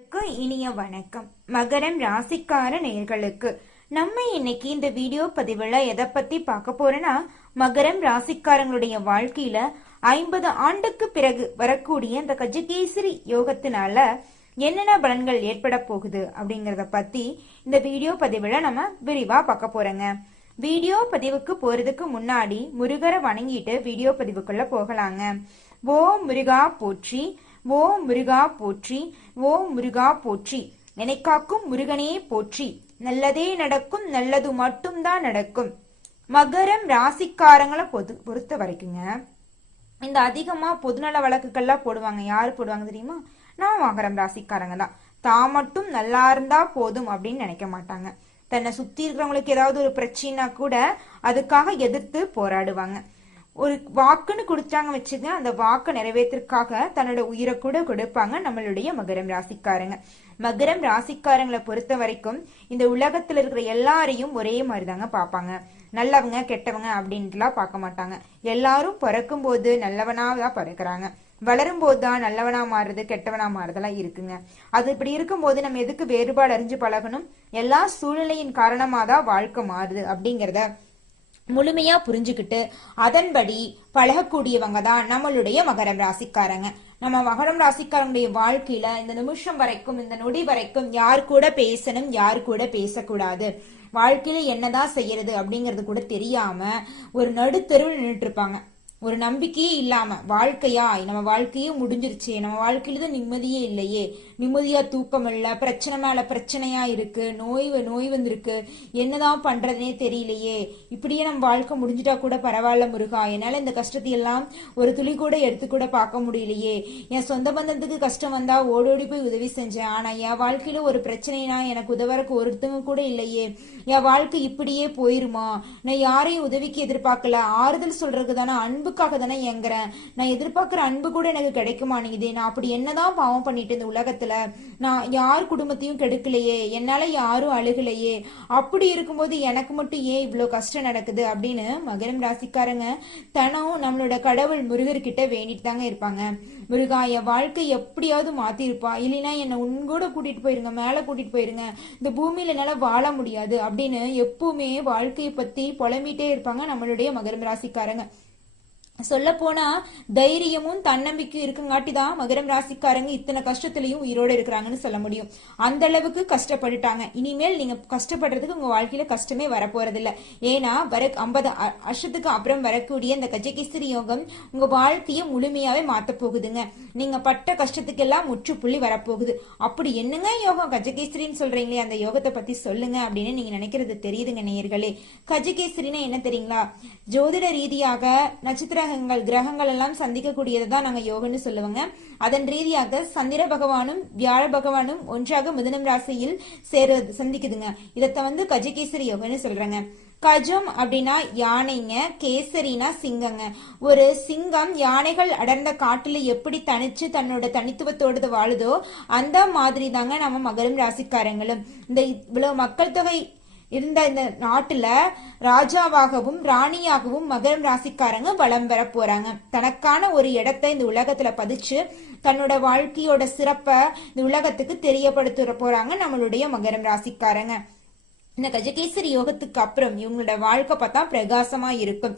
இனிய வணக்கம். மகரம் ராசிக்கார நேயர்களுக்கு நம்ம இன்னைக்கு இந்த வீடியோ பதிவுல எதை பத்தி பார்க்க போறோம்னா, மகரம் ராசிக்காரங்களுடைய வாழ்க்கையில 50 ஆண்டுக்கு பிறகு வரக்கூடிய இந்த கஜகேசரி யோகத்தினால என்னென்ன பலன்கள் ஏற்பட போகுது அப்படிங்கறத பத்தி இந்த வீடியோ பதிவுல நம்ம விரிவா பார்க்க போறோங்க. வீடியோ பதிவுக்கு போறதுக்கு முன்னாடி முருகரை வணங்கிட்டு வீடியோ பதிவுக்குள்ள போகலாங்க. ஓம் முருகா போற்றி, ஓம் முருகா போற்றி, ஓம் முருகா போற்றி, நினைக்காக்கும் முருகனே போற்றி, நல்லதே நடக்கும், நல்லது மட்டும்தான் நடக்கும். மகரம் ராசிக்காரங்களை பொறுத்த வரைக்குங்க, இந்த அதிகமா பொதுநல வழக்குகள்லாம் போடுவாங்க. யாரு போடுவாங்க தெரியுமா? நான் மகரம் ராசிக்காரங்க தான். தான் மட்டும் நல்லா இருந்தா போதும் அப்படின்னு நினைக்க மாட்டாங்க. தன்னை சுத்தி இருக்கிறவங்களுக்கு ஏதாவது ஒரு பிரச்சனைனா கூட அதுக்காக எதிர்த்து போராடுவாங்க. ஒரு வாக்குன்னு கொடுத்தாங்க வச்சுங்க, அந்த வாக்கு நிறைவேற்றதுக்காக தன்னோட உயிரை கூட கொடுப்பாங்க நம்மளுடைய மகரம் ராசிக்காரங்க. மகரம் ராசிக்காரங்களை பொறுத்த வரைக்கும் இந்த உலகத்துல இருக்கிற எல்லாரையும் ஒரே மாதிரிதாங்க பார்ப்பாங்க. நல்லவங்க கெட்டவங்க அப்படின்ட்டுலாம் பார்க்க மாட்டாங்க. எல்லாரும் பிறக்கும் போது நல்லவனாதான் பிறக்கிறாங்க, வளரும் போதுதான் நல்லவனா மாறுறது கெட்டவனா மாறுதெல்லாம் இருக்குங்க. அது இப்படி இருக்கும்போது நம்ம எதுக்கு வேறுபாடு அறிஞ்சு பழகணும்? எல்லா சூழ்நிலையின் காரணமாதான் வாழ்க்கை மாறுது அப்படிங்கிறத முழுமையா புரிஞ்சுக்கிட்டு அதன்படி பழகக்கூடியவங்க தான் நம்மளுடைய மகரம் ராசிக்காரங்க. நம்ம மகரம் ராசிக்காரங்களுடைய வாழ்க்கையில இந்த நிமிஷம் வரைக்கும், இந்த நொடி வரைக்கும் யார் கூட பேசணும், யார் கூட பேசக்கூடாது, வாழ்க்கையில என்னதான் செய்யறது அப்படிங்கறது கூட தெரியாம ஒரு நடுத்தெருவில் நின்றுட்டு இருப்பாங்க. ஒரு நம்பிக்கையே இல்லாம, வாழ்க்கையா நம்ம வாழ்க்கையே முடிஞ்சிருச்சு, நம்ம வாழ்க்கையில தான் நிம்மதியே இல்லையே, நிம்மதியா தூக்கம் இல்ல, பிரச்சனை மேல பிரச்சனையா இருக்கு, நோய் வந்திருக்கு, என்னதான் பண்றதுனே தெரியலையே, இப்படியே நம்ம வாழ்க்கை முடிஞ்சிட்டா கூட பரவாயில்ல முருகா, என்னால இந்த கஷ்டத்தை எல்லாம் ஒரு துளி கூட எடுத்து கூட பார்க்க முடியலையே, என் சொந்த பந்தத்துக்கு கஷ்டம் வந்தா ஓடோடி போய் உதவி செஞ்சேன், ஆனா என் வாழ்க்கையில ஒரு பிரச்சனைனா எனக்கு உதவறக்கு ஒருத்தவங்க கூட இல்லையே, என் வாழ்க்கை இப்படியே போயிருமா, நான் யாரையும் உதவிக்கு எதிர்பார்க்கல, ஆறுதல் சொல்றதுக்கு தானே, அன்புக்காக தானே இயங்குறேன், நான் எதிர்பார்க்கிற அன்பு கூட எனக்கு கிடைக்க மாட்டேங்குது, நான் அப்படி என்னதான் பாவம் பண்ணிட்டு இந்த உலகத்துல, நான் யார் குடும்பத்தையும் கெடுக்கலையே, என்னால யாரும் அழுகலையே, அப்படி இருக்கும்போது எனக்கு மட்டும் ஏன் இவ்வளவு கஷ்டம் நடக்குது அப்படின்னு மகரம் ராசிக்காரங்க தனம் நம்மளோட கடவுள் முருகர்கிட்ட வேண்டிட்டு தாங்க இருப்பாங்க. முருகா, என் வாழ்க்கை எப்படியாவது மாத்திருப்பா, இல்லைன்னா என்னை உன்கூட கூட்டிட்டு போயிருங்க, மேல கூட்டிட்டு போயிருங்க, இந்த பூமியில என்னால வாழ முடியாது அப்படின்னு எப்பவுமே வாழ்க்கையை பத்தி புலம்பிட்டே இருப்பாங்க நம்மளுடைய மகரம் ராசிக்காரங்க. சொல்ல போனா தைரியமும் தன்னம்பிக்கையும் இருக்குங்காட்டி தான் மகரம் ராசிக்காரங்க இத்தனை கஷ்டத்திலையும் உயிரோடு இருக்கிறாங்கன்னு சொல்ல முடியும். அந்த அளவுக்கு கஷ்டப்பட்டுட்டாங்க. இனிமேல் நீங்க கஷ்டப்படுறதுக்கு உங்க வாழ்க்கையில கஷ்டமே வரப்போறது இல்ல. ஏன்னா 50 வருஷத்துக்கு அப்புறம் வரக்கூடிய இந்த கஜகேசரி யோகம் உங்க வாழ்க்கைய முழுமையாவே மாத்த போகுதுங்க. நீங்க பட்ட கஷ்டத்துக்கு எல்லாம் முற்றுப்புள்ளி வரப்போகுது. அப்படி என்னங்க யோகம் கஜகேசரின்னு சொல்றீங்களே, அந்த யோகத்தை பத்தி சொல்லுங்க அப்படின்னு நீங்க நினைக்கிறது தெரியுதுங்க நேயர்களே. கஜகேசரின்னா என்ன தெரியுங்களா? ஜோதிட ரீதியாக நட்சத்திர கிரகங்கள் எல்லாம் சந்திக்கக்கூடியதான் நாங்க யோகன்னு சொல்லுவாங்க. அதன் ரீதியாக சந்திர பகவானும் வியாழ பகவானும் ஒன்றாக மிதுனம் ராசியில் சந்திக்குதுங்க. இதத்த கஜகேசரி யோகன்னு சொல்றாங்க. கஜம் அப்படின்னா யானைங்க, கேசரினா சிங்கங்க. ஒரு சிங்கம் யானைகள் அடர்ந்த காட்டுல எப்படி தனிச்சு தன்னோட தனித்துவத்தோடு வாழுதோ அந்த மாதிரி தாங்க நம்ம மகரம் ராசிக்காரங்களும். இந்த இவ்வளவு மக்கள் தொகை இருந்த இந்த நாட்டுல ராஜாவாகவும் ராணியாகவும் மகரம் ராசிக்காரங்க வலம் பெற போறாங்க. தனக்கான ஒரு இடத்தை இந்த உலகத்துல பதிச்சு தன்னோட வாழ்க்கையோட சிறப்ப இந்த உலகத்துக்கு தெரியப்படுத்த போறாங்க நம்மளுடைய மகரம் ராசிக்காரங்க. இந்த கஜகேசரி யோகத்துக்கு அப்புறம் இவங்களோட வாழ்க்கை பார்த்தா பிரகாசமா இருக்கும்.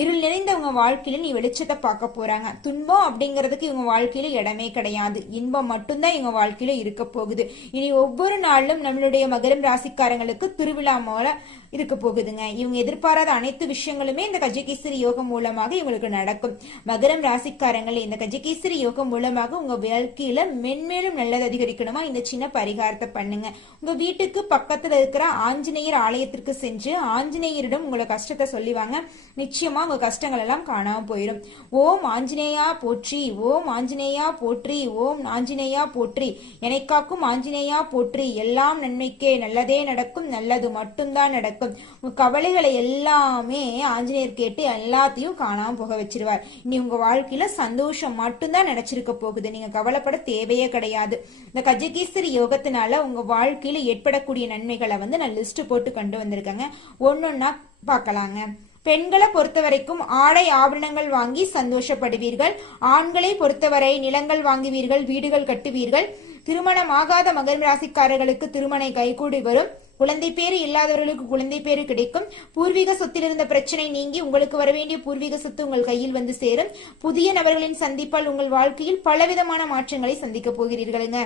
இருள் நிறைந்தவங்க வாழ்க்கையில நீ வெளிச்சத்தை பார்க்க போறாங்க. துன்பம் அப்படிங்கிறதுக்கு இவங்க வாழ்க்கையில இடமே கிடையாது, இன்பம் மட்டும்தான் இவங்க வாழ்க்கையில இருக்க போகுது. இனி ஒவ்வொரு நாளும் நம்மளுடைய மகரம் ராசிக்காரங்களுக்கு திருவிழா போல இருக்க போகுதுங்க. இவங்க எதிர்பாராத அனைத்து விஷயங்களுமே இந்த கஜகேசரி யோகம் மூலமாக இவங்களுக்கு நடக்கும். மகரம் ராசிக்காரங்களே, இந்த கஜகேசரி யோகம் மூலமாக உங்க வாழ்க்கையில மென்மேலும் நல்லது அதிகரிக்கணுமா, இந்த சின்ன பரிகாரத்தை பண்ணுங்க. உங்க வீட்டுக்கு பக்கத்துல இருக்கிற ஆஞ்சநேயர் ஆலயத்திற்கு சென்று ஆஞ்சநேயரிடம் உங்களோட கஷ்டத்தை சொல்லிவாங்க. நிச்சயமா உங்க கஷ்டங்கள் எல்லாம் காணாம போயிடும். ஓம் ஆஞ்சநேயா போற்றி, ஓம் ஆஞ்சநேயா போற்றி, ஓம் ஆஞ்சநேயா போற்றி, எனக்காக்கும் ஆஞ்சநேயா போற்றி, எல்லாம் நன்மைக்கே, நல்லதே நடக்கும், நல்லது மட்டும்தான் நடக்கும். உங்க கவலைகளை எல்லாமே ஆஞ்சநேயர் கேட்டு எல்லாத்தையும் காணாம போக வச்சிருவார். இனி உங்க வாழ்க்கையில சந்தோஷம் மட்டும்தான் நினைச்சிருக்க போகுது. நீங்க கவலைப்பட தேவையே கிடையாது. இந்த கஜகேசரி யோகத்தினால உங்க வாழ்க்கையில ஏற்படக்கூடிய நன்மைகளை நான் லிஸ்ட் போட்டு கொண்டு வந்திருக்கேங்க. ஒன்னொன்னா பார்க்கலாங்க. பெண்களை பொறுத்தவரைக்கும் ஆடை ஆபரணங்கள் வாங்கி சந்தோஷப்படுவீர்கள். ஆண்களை பொறுத்தவரை நிலங்கள் வாங்குவீர்கள், வீடுகள் கட்டுவீர்கள், திருமணம் ஆகாத மகரம் ராசிக்காரர்களுக்கு திருமணம் கைகூடி வரும். குழந்தை பேரு இல்லாதவர்களுக்கு குழந்தை பேரு கிடைக்கும். பூர்வீக சொத்தில் இருந்த பிரச்சனை நீங்கி உங்களுக்கு வர வேண்டிய பூர்வீக சொத்து உங்கள் கையில் வந்து சேரும். புதிய நபர்களின் சந்திப்பால் உங்கள் வாழ்க்கையில் பலவிதமான மாற்றங்களை சந்திக்க போகிறீர்களுங்க.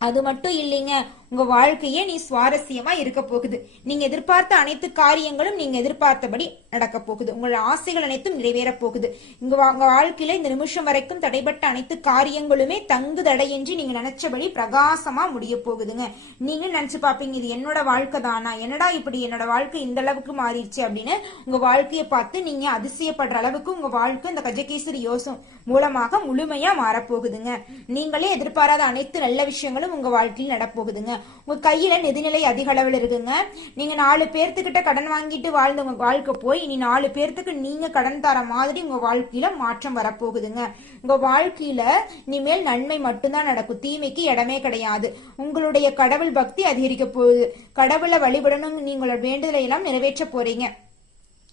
அது மட்டும் இல்லைங்க, உங்க வாழ்க்கையே நீ சுவாரஸ்யமா இருக்க போகுது. நீங்க எதிர்பார்த்த அனைத்து காரியங்களும் நீங்க எதிர்பார்த்தபடி நடக்க போகுது. உங்களோட ஆசைகள் அனைத்தும் நிறைவேற போகுது. உங்க வாழ்க்கையில இந்த நிமிஷம் வரைக்கும் தடைப்பட்ட அனைத்து காரியங்களுமே தங்கு தடையின்றி நீங்க நினைச்சபடி பிரகாசமா முடிய போகுதுங்க. நீங்க நினைச்சு பாப்பீங்க, இது என்னோட வாழ்க்கை தானா, என்னடா இப்படி என்னோட வாழ்க்கை இந்த அளவுக்கு மாறிடுச்சு அப்படின்னு உங்க வாழ்க்கையை பார்த்து நீங்க அதிசயப்படுற அளவுக்கு உங்க வாழ்க்கை இந்த கஜகேசரி யோசம் மூலமாக முழுமையா மாறப்போகுதுங்க. நீங்களே எதிர்பாராத அனைத்து நல்ல விஷயங்களும் உங்க வாழ்க்கையில் நடப்போகுதுங்க. உங்க கையில நிதிநிலை அதிக அளவில் இருக்குங்க. நீங்க 4 பேர்த்துக்கிட்ட கடன் வாங்கிட்டு வாழ்ந்த உங்க வாழ்க்கை போய் இனி 4 பேர்த்துக்கு நீங்க கடன் தர மாதிரி உங்க வாழ்க்கையில மாற்றம் வரப்போகுதுங்க. உங்க வாழ்க்கையில இனிமேல் நன்மை மட்டும்தான் நடக்கும், தீமைக்கு இடமே கிடையாது. உங்களுடைய கடவுள் பக்தி அதிகரிக்க போகுது. கடவுளை வழிபடணும், நீங்களோட வேண்டுதலை எல்லாம் நிறைவேற்ற போறீங்க.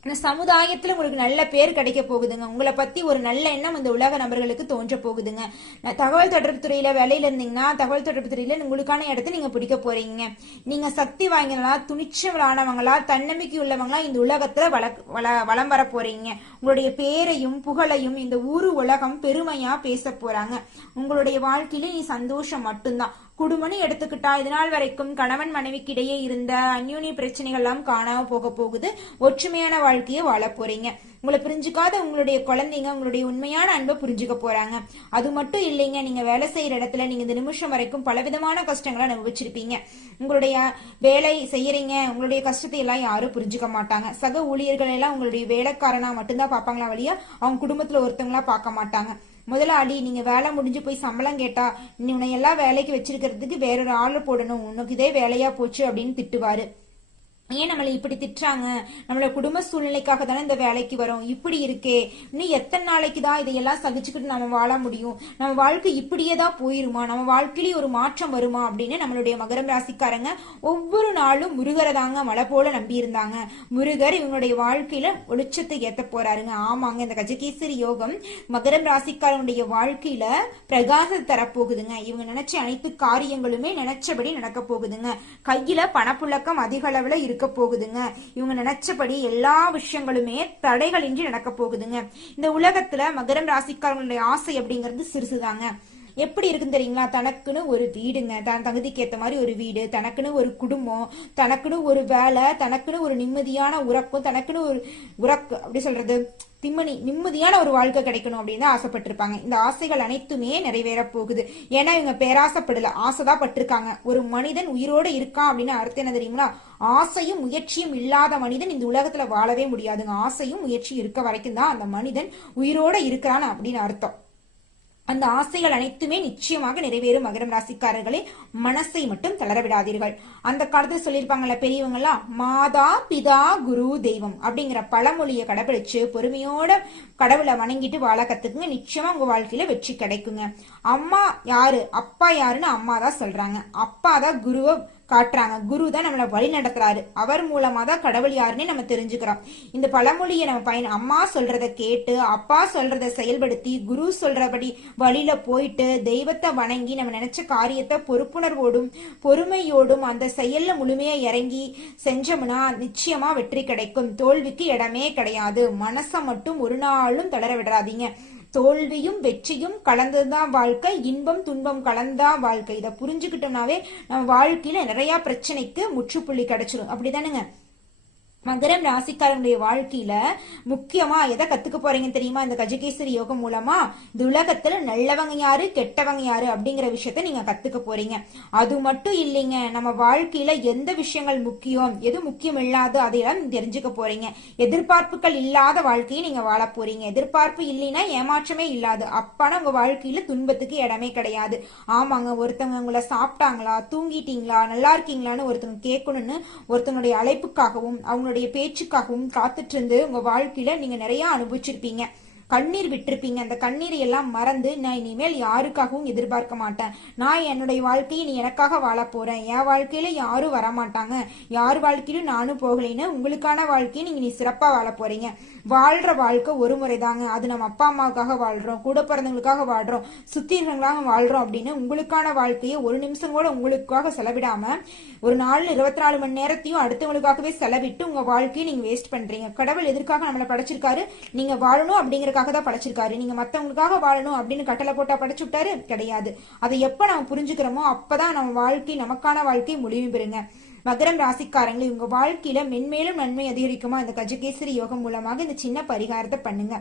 சமுதாயத்துல உங்களுக்கு நல்ல பேர் கிடைக்க போகுதுங்க. உங்களை பத்தி ஒரு நல்ல எண்ணம் இந்த உலக நபர்களுக்கு தோன்ற போகுதுங்க. தகவல் தொடர்பு துறையில வேலையில இருந்தீங்கன்னா தகவல் தொடர்பு துறையில உங்களுக்கான இடத்தை நீங்க பிடிக்க போறீங்க. நீங்க சக்தி வாய்ந்தவங்களா, துணிச்சலானவங்களா, தன்னம்பிக்கை உள்ளவங்களா இந்த உலகத்துல வளம் வர போறீங்க. உங்களுடைய பேரையும் புகழையும் இந்த ஊரு உலகம் பெருமையா பேச போறாங்க. உங்களுடைய வாழ்க்கையில நீ சந்தோஷம் மட்டும்தான். குடும்பம்னு எடுத்துக்கிட்டா இதனால் வரைக்கும் கணவன் மனைவிக்கு இடையே இருந்த அந்யூனி பிரச்சனைகள் எல்லாம் காணாம போக போகுது. ஒற்றுமையான வாழ்க்கையை வாழ போறீங்க. உங்களை புரிஞ்சுக்காத உங்களுடைய குழந்தைங்க உங்களுடைய உண்மையான அன்பை புரிஞ்சுக்க போறாங்க. அது மட்டும் இல்லைங்க, நீங்க வேலை செய்யற இடத்துல நீங்க இந்த நிமிஷம் வரைக்கும் பலவிதமான கஷ்டங்களை அனுபவிச்சிருப்பீங்க. உங்களுடைய வேலை செய்யறீங்க, உங்களுடைய கஷ்டத்தை எல்லாம் யாரும் புரிஞ்சுக்க மாட்டாங்க. சக ஊழியர்கள் எல்லாம் உங்களுடைய வேலைக்காரனா மட்டும்தான் பார்ப்பாங்களா வழியா அவங்க குடும்பத்துல ஒருத்தவங்களா பார்க்க மாட்டாங்க. முதலாளி நீங்க வேலை முடிஞ்சு போய் சம்பளம் கேட்டா நீ உன்னை எல்லாம் வேலைக்கு வச்சிருக்கிறதுக்கு வேறொரு ஆளு போடணும், உனக்கு இதே வேலையா போச்சு அப்படின்னு திட்டுவாரு. ஏன் நம்மளை இப்படி திட்டுறாங்க, நம்மளோட குடும்ப சூழ்நிலைக்காக தானே இந்த வேலைக்கு வரோம், இப்படி இருக்கே இன்னும் எத்தனை நாளைக்கு தான் இதையெல்லாம் சகிச்சுக்கிட்டு நம்ம வாழ முடியும், நம்ம வாழ்க்கை இப்படியே தான் போயிருமா, நம்ம வாழ்க்கையிலேயே ஒரு மாற்றம் வருமா அப்படின்னு நம்மளுடைய மகரம் ராசிக்காரங்க ஒவ்வொரு நாளும் முருகரை தாங்க மழை போல நம்பி இருந்தாங்க. முருகர் இவங்களுடைய வாழ்க்கையில ஒளிச்சத்தை ஏத்த போறாருங்க. ஆமாங்க, இந்த கஜகேசரி யோகம் மகரம் ராசிக்காரங்களுடைய வாழ்க்கையில பிரகாசத்தை தரப்போகுதுங்க. இவங்க நினைச்ச அனைத்து காரியங்களுமே நினைச்சபடி நடக்க போகுதுங்க. கையில பணப்புழக்கம் அதிக அளவுல இருக்க போகுதுங்க. இவங்க நினைச்சபடி எல்லா விஷயங்களுமே தடைகளின்றி நடக்க போகுதுங்க. இந்த உலகத்துல மகரம் ராசிக்காரங்களுடைய ஆசை அப்படிங்கிறது சிறுசுதாங்க. எப்படி இருக்குன்னு தெரியுங்களா, தனக்குன்னு ஒரு வீடுங்க, தன் தகுதிக்கு ஏற்ற மாதிரி ஒரு வீடு, தனக்குன்னு ஒரு குடும்பம், தனக்குன்னு ஒரு வேலை, தனக்குன்னு ஒரு நிம்மதியான உறக்கம், தனக்குன்னு ஒரு அப்படி சொல்றது நிம்மதியான ஒரு வாழ்க்கை கிடைக்கணும் அப்படின்னு ஆசைப்பட்டிருப்பாங்க. இந்த ஆசைகள் அனைத்துமே நிறைவேற போகுது. ஏன்னா இவங்க பேராசைப்படல, ஆசைதான் பட்டிருக்காங்க. ஒரு மனிதன் உயிரோடு இருக்கான் அப்படின்னு அர்த்தம் என்ன தெரியுங்களா, ஆசையும் முயற்சியும் இல்லாத மனிதன் இந்த உலகத்துல வாழவே முடியாதுங்க. ஆசையும் முயற்சியும் இருக்க வரைக்கும் தான் அந்த மனிதன் உயிரோட இருக்கிறான் அப்படின்னு அர்த்தம். அந்த ஆசைகள் அனைத்துமே நிச்சயமாக நிறைவேறும். மகரம் ராசிக்காரர்களே, மனசை மட்டும் தளர விடாதீர்கள். அந்த காலத்துல சொல்லியிருப்பாங்கல்ல பெரியவங்கலாம், மாதா பிதா குரு தெய்வம் அப்படிங்கிற பழமொழியை கடைபிடிச்சு பொறுமையோட கடவுளை வணங்கிட்டு வாழ கத்துக்குங்க. நிச்சயமா உங்க வாழ்க்கையில வெற்றி கிடைக்குங்க. அம்மா யாரு அப்பா யாருன்னு அம்மா தான் சொல்றாங்க, அப்பா தான் குருவை காட்டுறாங்க, குரு தான் நம்மளை வழி நடத்துறாரு, அவர் மூலமா தான் கடவுள் யாருன்னே நம்ம தெரிஞ்சுக்கிறோம். இந்த பழமொழியை நம்ம அம்மா சொல்றதை கேட்டு அப்பா சொல்றதை செயல்படுத்தி குரு சொல்றபடி வழியில போயிட்டு தெய்வத்தை வணங்கி நம்ம நினைச்ச காரியத்தை பொறுப்புணர்வோடும் பொறுமையோடும் அந்த செயல்ல முழுமையா இறங்கி செஞ்சோம்னா நிச்சயமா வெற்றி கிடைக்கும். தோல்விக்கு இடமே கிடையாது. மனசை மட்டும் ஒரு நாளும் தளர விடாதீங்க. தோல்வியும் வெற்றியும் கலந்துதான் வாழ்க்கை, இன்பம் துன்பம் கலந்தா வாழ்க்கை. இதை புரிஞ்சுக்கிட்டோம்னாவே நம்ம வாழ்க்கையில நிறைய பிரச்சனைக்கு முற்றுப்புள்ளி கிடைச்சிடும். அப்படிதானுங்க. மகரம் ராசிக்காரங்களுடைய வாழ்க்கையில முக்கியமா எதை கத்துக்க போறீங்கன்னு தெரியுமா, இந்த கஜகேசரி யோகம் மூலமா இந்த உலகத்துல நல்லவங்க யாரு கெட்டவங்க யாரு அப்படிங்கிற விஷயத்த நீங்க கத்துக்க போறீங்க. அது மட்டும் இல்லைங்க, நம்ம வாழ்க்கையில எந்த விஷயங்கள் முக்கியம் எது முக்கியம் இல்லாத அதையெல்லாம் தெரிஞ்சுக்க போறீங்க. எதிர்பார்ப்புகள் இல்லாத வாழ்க்கையை நீங்க வாழ போறீங்க. எதிர்பார்ப்பு இல்லைன்னா ஏமாற்றமே இல்லாது. அப்பான உங்க வாழ்க்கையில துன்பத்துக்கு இடமே கிடையாது. ஆமாங்க, ஒருத்தவங்க உங்களை சாப்பிட்டாங்களா தூங்கிட்டீங்களா நல்லா இருக்கீங்களான்னு ஒருத்தவங்க கேட்கணும்னு ஒருத்தவங்களுடைய அழைப்புக்காகவும் அவங்களுடைய பேச்சுக்காகவும் காத்துட்டு இருந்து உங்க வாழ்க்கையில நீங்க நிறைய அனுபவிச்சிருப்பீங்க. கண்ணீர் விட்டிருப்பீங்க. அந்த கண்ணீரை எல்லாம் மறந்து நான் இனிமேல் யாருக்காகவும் எதிர்பார்க்க மாட்டேன், நான் என்னுடைய வாழ்க்கையை நீ எனக்காக வாழ போறேன், என் வாழ்க்கையில யாரும் வரமாட்டாங்க, யார் வாழ்க்கையிலும் நானும் போகலைன்னு உங்களுக்கான வாழ்க்கையை நீ சிறப்பா வாழ போறீங்க. வாழ்ற வாழ்க்கை ஒரு முறை தாங்க. அது நம்ம அப்பா அம்மாவுக்காக வாழ்றோம், கூட பிறந்தவங்களுக்காக வாழ்றோம், சுத்தி இருக்கிறவங்களாக வாழ்றோம் அப்படின்னு உங்களுக்கான வாழ்க்கையை ஒரு நிமிஷம் கூட உங்களுக்காக செலவிடாம ஒரு நாள் 24 மணி நேரத்தையும் அடுத்தவங்களுக்காகவே செலவிட்டு உங்க வாழ்க்கையை நீங்க வேஸ்ட் பண்றீங்க. கடவுள் எதற்காக நம்மளை படைச்சிருக்காரு? நீங்க வாழணும் அப்படிங்கறக்காக தான் படைச்சிருக்காரு. நீங்க மத்தவங்களுக்காக வாழணும் அப்படின்னு கட்டளை போட்டா படைச்சு விட்டாரு? கிடையாது. அதை எப்ப நம்ம புரிஞ்சுக்கிறோமோ அப்பதான் நம்ம வாழ்க்கை, நமக்கான வாழ்க்கை முடிவு பெறுங்க. மகரம் ராசிக்காரங்களே, உங்க வாழ்க்கையில மென்மேலும் நன்மை அதிகரிக்குமா? இந்த கஜகேசரி யோகம் மூலமாக இந்த சின்ன பரிகாரத்தை பண்ணுங்க.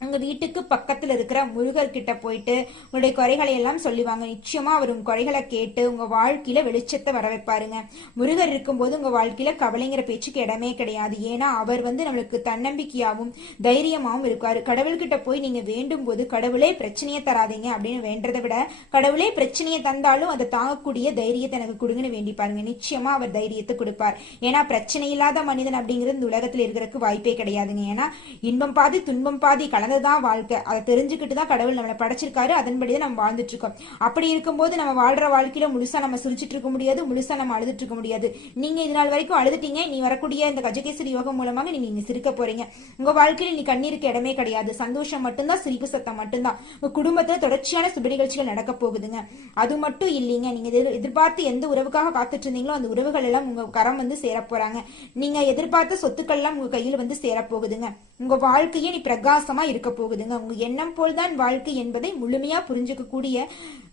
உங்க வீட்டுக்கு பக்கத்துல இருக்கிற முருகர் கிட்ட போயிட்டு உங்களுடைய குறைகளை எல்லாம் சொல்லுவாங்க. நிச்சயமா அவர் உங்க குறைகளை கேட்டு உங்க வாழ்க்கையில வெளிச்சத்தை வர வைப்பாருங்க. முருகர் இருக்கும்போது உங்க வாழ்க்கையில கவலைங்கிற பேச்சுக்கு இடமே கிடையாது. ஏன்னா அவர் நம்மளுக்கு தன்னம்பிக்கையாவும் தைரியமாவும் இருக்காரு. கடவுள்கிட்ட போய் நீங்க வேண்டும் போது கடவுளே பிரச்சனையை தராதீங்க அப்படின்னு வேண்டதை விட கடவுளே பிரச்சனையை தந்தாலும் அதை தாங்கக்கூடிய தைரியத்தை எனக்கு கொடுங்கன்னு வேண்டி பாருங்க. நிச்சயமா அவர் தைரியத்தை கொடுப்பார். ஏன்னா பிரச்சனை இல்லாத மனிதன் அப்படிங்கிறது இந்த உலகத்துல இருக்கிறதுக்கு வாய்ப்பே கிடையாதுங்க. ஏன்னா இன்பம் பாதி துன்பம் பாதி கலந்து தான் வாழ்க்கை. அதை தெரிஞ்சுக்கிட்டு தான் கடவுள் நம்மளை படைச்சிருக்காரு. அதன்படிதான் நம்ம வாழ்ந்துட்டு இருக்கோம். அப்படி இருக்கும்போது நம்ம வாழ்ற வாழ்க்கையில முழுசா நம்ம சிரிச்சிட்டு இருக்க முடியாது, முழுசா நம்ம அழுதுட்டு இருக்க முடியாது. நீங்க இது நாள் வரைக்கும் அழுதுட்டீங்க, நீ வரக்கூடிய இந்த கஜகேசரி யோகம் மூலமாக நீங்க சிரிக்க போறீங்க. உங்க வாழ்க்கையில நீ கண்ணீருக்கு இடமே கிடையாது. சந்தோஷம் மட்டும்தான், சிரிப்பு சத்தம் மட்டும்தான். உங்க குடும்பத்துல தொடர்ச்சியான சுப நிகழ்ச்சிகள் நடக்க போகுதுங்க. அது மட்டும் இல்லைங்க, நீங்க எதிர்பார்த்து எந்த உறவுக்காக காத்துட்டு இருந்தீங்களோ அந்த உறவுகள் எல்லாம் உங்க கரம் சேர போறாங்க. நீங்க எதிர்பார்த்த சொத்துக்கள் எல்லாம் உங்க கையில் சேர போகுதுங்க. உங்க வாழ்க்கையே நீ பிரகாசமா இருக்க போகுதுங்க. உங்க எண்ணம் போல்தான் வாழ்க்கை என்பதை முழுமையா புரிஞ்சுக்க கூடிய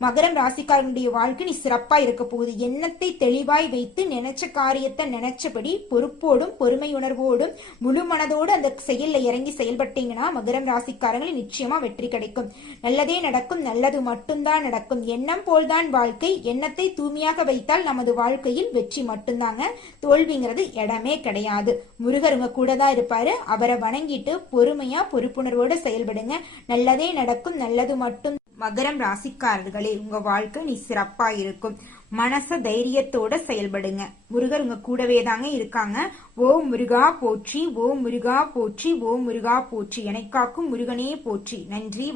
மகரம் ராசிக்காரனுடைய வாழ்க்கை நீ சிறப்பா இருக்க போகுது. எண்ணத்தை தெளிவாய் வைத்து நினைச்ச காரியத்தை நினைச்சபடி பொறுப்போடும் பொறுமையுணர்வோடும் முழு மனதோடு அந்த செயல்ல இறங்கி செயல்பட்டீங்கன்னா மகரம் ராசிக்காரங்களை நிச்சயமா வெற்றி கிடைக்கும். நல்லதே நடக்கும், நல்லது மட்டும்தான் நடக்கும். எண்ணம் போல்தான் வாழ்க்கை. எண்ணத்தை தூய்மையாக வைத்தால் நமது வாழ்க்கையில் வெற்றி மட்டும்தாங்க. தோல்விங்கிறது இடமே கிடையாது. முருகர் உங்க கூட தான் இருப்பாரு. அவரை வணங்கிட்டு பொறுமையா பொறுப்புணர்வோடு செயல்படுங்க. நல்லதே நடக்கும், நல்லது மட்டும். மகரம் ராசிக்காரர்களே, உங்க வாழ்க்கை நீ சிறப்பா இருக்கும். மனச தைரியத்தோட செயல்படுங்க. முருகர் உங்க கூடவே தாங்க இருக்காங்க. ஓம் முருகா போற்றி, ஓம் முருகா போற்றி, ஓம் முருகா போற்றி. என்னை காக்கும் முருகனே போற்றி. நன்றி.